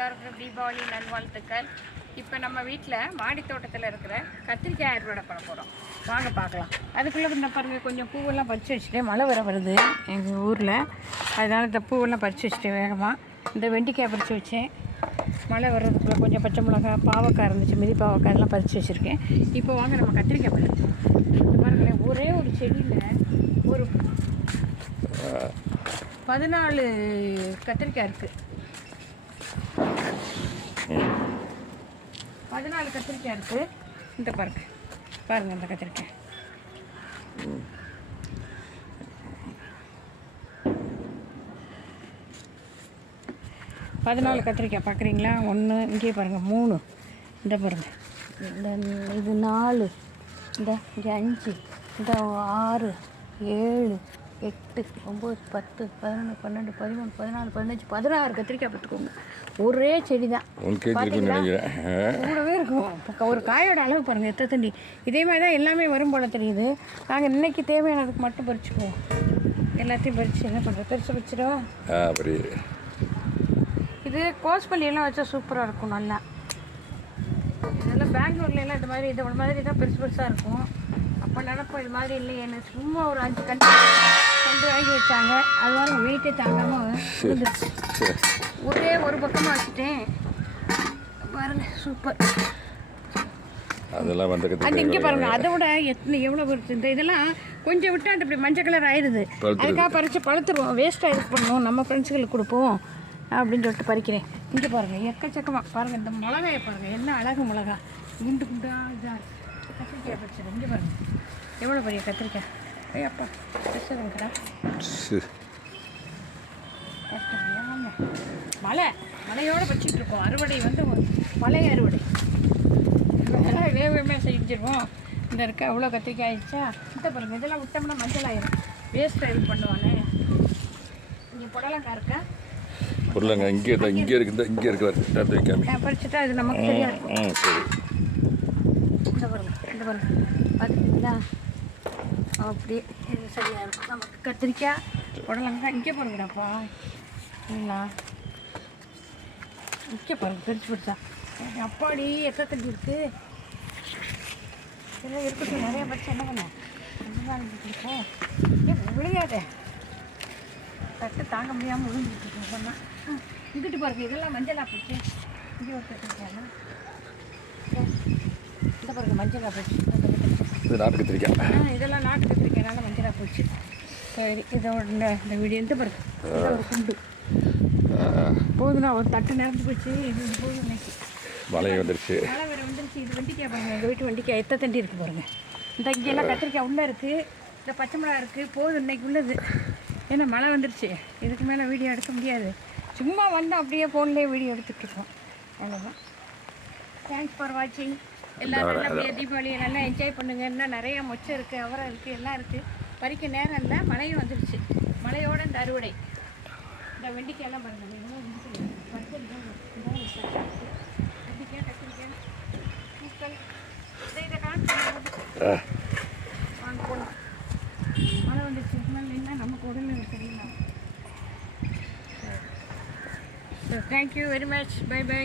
எல்லாருக்கும் தீபாவளி நல்வாழ்த்துக்கள். இப்போ நம்ம வீட்டில் மாடி தோட்டத்தில் இருக்கிற கத்திரிக்காய் அறுவடை பண்ண போகிறோம். வாங்க பார்க்கலாம். அதுக்குள்ளே இந்த பாருங்கள், கொஞ்சம் பூவெல்லாம் பறித்து வச்சுட்டேன். மழை வர வருது எங்கள் ஊரில், அதனால் இந்த பூவெல்லாம் பறித்து வச்சுட்டேன் வேகமாக. இந்த வெண்டிக்காய் பறித்து வச்சேன். மழை வர்றதுக்குள்ளே கொஞ்சம் பச்சை மிளகா, பாவக்காய் இருந்துச்சு, மிதி பாவக்காய் அதெல்லாம் பறித்து வச்சுருக்கேன். இப்போ வாங்க நம்ம கத்திரிக்காய் பறிச்சோம். இந்த பாருங்களேன், ஒரே ஒரு செடியில் ஒரு 14 கத்திரிக்காய் இருக்குது. 14 கத்திரிக்காய் இருக்குது. இந்த பாருங்கள் இந்த கத்திரிக்காய். பதினாலு கத்திரிக்காய் பார்க்குறீங்களா? 1 இங்கே பாருங்கள், 3 இந்த பாருங்கள், இது 4, இந்த இங்கே 5, இந்த 6, 7, 8, 9, 10, 11, 12, 13, 14, 15, 16 கத்திரிக்காய் பார்த்துக்கோங்க. ஒரே செடி தான், கூடவே இருக்கும். ஒரு காயோட அளவு பாருங்கள், எத்தனை தண்டி. இதே மாதிரி தான் எல்லாமே வரும் போல் தெரியுது. நாங்கள் இன்னைக்கு தேவையானதுக்கு மட்டும் பறிச்சுக்குவோம். எல்லாத்தையும் பறித்து என்ன பண்ணுறோம், பெருசு வச்சிடவா? இது கோஸ்பள்ளியெல்லாம் வச்சா சூப்பராக இருக்கும். நல்லா இதெல்லாம் பெங்களூர்லாம் இது மாதிரி தான் பெருசு பெருசாக இருக்கும். அப்போ நினப்போம் இது மாதிரி இல்லை, என்ன சும்மா ஒரு 5 கண்டு வாங்கி வச்சாங்க. அது மாதிரி வெயிட்டே தாங்காமல் ஒரே ஒரு பக்கமாக வச்சுட்டேன். பாருங்க, சூப்பர். அதெல்லாம் வந்து அது இங்கே பாருங்கள், அதை விட எவ்வளோ வருது. இந்த இதெல்லாம் கொஞ்சம் விட்டு அந்த இப்படி மஞ்சள் கலர் ஆயிடுது. அதுக்காக பறித்து பழுத்துருவோம், வேஸ்ட்டாக இது பண்ணுவோம், நம்ம ஃப்ரெண்ட்ஸுகளுக்கு கொடுப்போம் அப்படின்னு சொல்லிட்டு பறிக்கிறேன். இங்கே பாருங்கள், எக்கச்சக்கமாக பாருங்கள். இந்த மிளகாயை பாருங்கள், என்ன அழகு மிளகா, குண்டு குண்டா இதாக கத்திரிக்காய் பறிச்சிடும். இங்கே பாருங்கள், எவ்வளோ பெரிய கத்திரிக்காய். ஐயப்பா பெருசுங்கடா. மழையோடு பறிச்சிட்டு இருக்கோம். அறுவடை வந்து மழை அறுவடை எல்லாம் வேகமே செஞ்சிருவோம். இந்த இருக்க அவ்வளோ கத்திரிக்காய் ஆயிடுச்சா. இந்த பாருங்கள், இதெல்லாம் விட்டோம்னா மஞ்சள் ஆயிரும், வேஸ்ட் இது பண்ணுவாங்க. இங்கே புடலங்காய் இருக்கா, பொருளாங்க இங்கே இருக்கிற பறிச்சுட்டா அது நமக்கு சரியாக இருக்கும். சரி, இந்த பாருங்கள் பார்த்துக்கிங்களா, அப்படியே இது சரியாக இருக்கும் நமக்கு. கத்திரிக்காய் புடலங்காய் இங்கே பாருங்கடாப்பா, இல்லைங்களா? இங்கே பாருங்கள், பெருசா அப்பாடி எத்தனை தண்ணி இருக்குது. இதெல்லாம் இருக்கட்டும், நிறைய பறிச்சு என்ன பண்ண இருக்கோம். விழுகாத, தட்டு தாங்க முடியாமல் விழுந்துட்டு இருக்கோம். சொன்னால் இங்கிட்டு பாருங்க, இதெல்லாம் மஞ்சளாக போச்சு. இங்கே ஒரு கத்திரிக்காய், இந்த பாருங்க மஞ்சளாக போச்சு. நாட்டு கத்திரிக்காய், இதெல்லாம் நாட்டு கத்திரிக்காய்னால மஞ்சளாக போச்சு. சரி, இதோட இந்த வீடியோ எந்த பாருங்க, ஒரு குண்டு போதுனா ஒரு தட்டு நிரம்பி போச்சு. இது போதும், இன்னைக்கு மழை வந்துருச்சு. மழை வேறு வந்துருச்சு. இது வண்டிக்காய் பாருங்கள், எங்கள் வீட்டு வண்டிக்காய் எத்தனை தண்டி இருக்குது பாருங்கள். இந்த இங்கெல்லாம் கத்திரிக்காய் உள்ளே இருக்குது, இந்த பச்சை மிளகா இருக்குது. போதும் இன்னைக்கு உள்ளது. ஏன்னா மழை வந்துருச்சு, இதுக்கு மேலே வீடியோ எடுக்க முடியாது. சும்மா வந்தால் அப்படியே ஃபோன்லேயே வீடியோ எடுத்துகிட்ருக்கோம், அவ்வளோதான். தேங்க்ஸ் ஃபார் வாட்சிங். எல்லோரும் நல்லபடியாக தீபாவளியை நல்லா என்ஜாய் பண்ணுங்கள். இன்னும் நிறையா மொச்சை இருக்குது, அவரை இருக்குது, எல்லாம் இருக்குது. பறிக்க நேரம் இல்லை, மழையும் வந்துருச்சு. மழையோடு இந்த அறுவடை. இந்த வெண்டிக்காயெல்லாம் பாருங்கள், வெண்டிக்காய், கத்திரிக்காய், பூக்கள், இதை காமிச்சு வாங்க போகலாம். மழை வந்துருச்சு, நின்னா நமக்கு உடனே சரியில்லை. Thank you very much. Bye by.